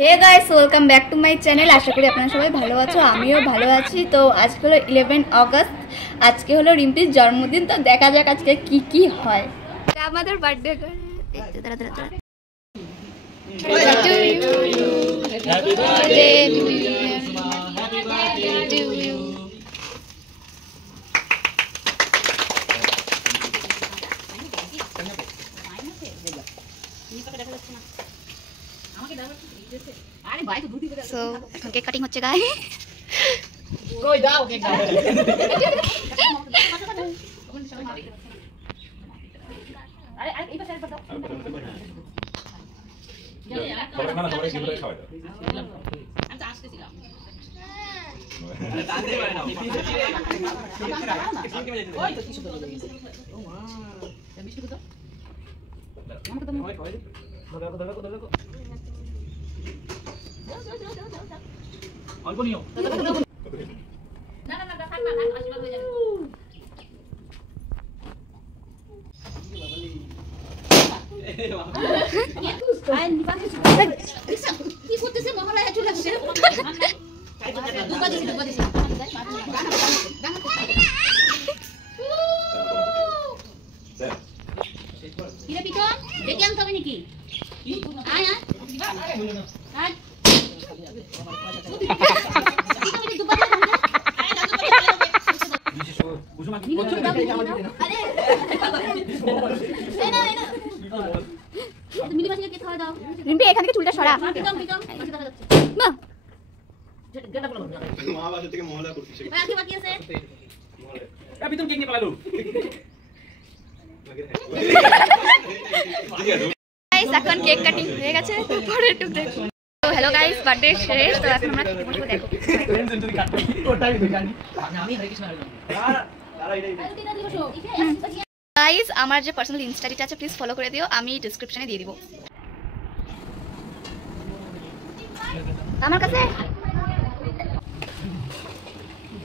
Hey guys, welcome back to my channel. আশা করি আপনারা সবাই ভালো আছো, আমিও ভালো আছি। তো আজকে হলো 11 অগস্ট, আজকে হলো রিম্পির জন্মদিন। তো দেখা যাক আজকে কি কি হয়। আমাদের বার্থডে সো এখন কেক কাটিং হচ্ছে গাই। কই দাও কেক দাও। আরে আরে এই পাশে দাও। সবাই খানা সবাই কিভাবে খাওয়া যায়? আমি তো আসতেছিলাম। দাঁড়াতে পারে না। ওই তো কিছু বলে দিয়েছে। ও মা। মিষ্টি কত? আমাকে তো মনে হয় ধরো অল্প নিও। না না না থাক না, আশীর্বাদ হয়ে যাবে। কি করতেছে মহালয়া চলে আসছে। দুপা দিছি কিরে পিতন দেখে আনতে হবে নাকি? আয় আয় আয় রিম্পি এখান থেকে চুলটা সরা। এখন কেক কাটিং হয়ে গেছে, পরে একটু দেখো। হ্যালো গাইস, বার্থডে শেষ। তো এখন আমরা কেক বসবো, দেখো গাইস। আমার যে পার্সোনাল ইনস্টাটা আছে প্লিজ ফলো করে দিও, আমি ডেসক্রিপশনে দিয়ে দিব। আমার কাছে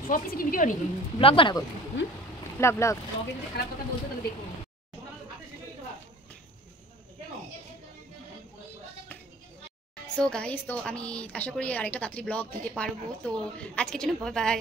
সব কিছু কি ভিডিও নাকি ব্লগ বানাবো? ব্লগ ব্লগ যদি খারাপ কথা বলছো তাহলে দেখো। সো গাইস, তো আমি আশা করি আরেকটা তাড়াতাড়ি ব্লগ দিতে পারবো। তো আজকের জন্য বাই বাই।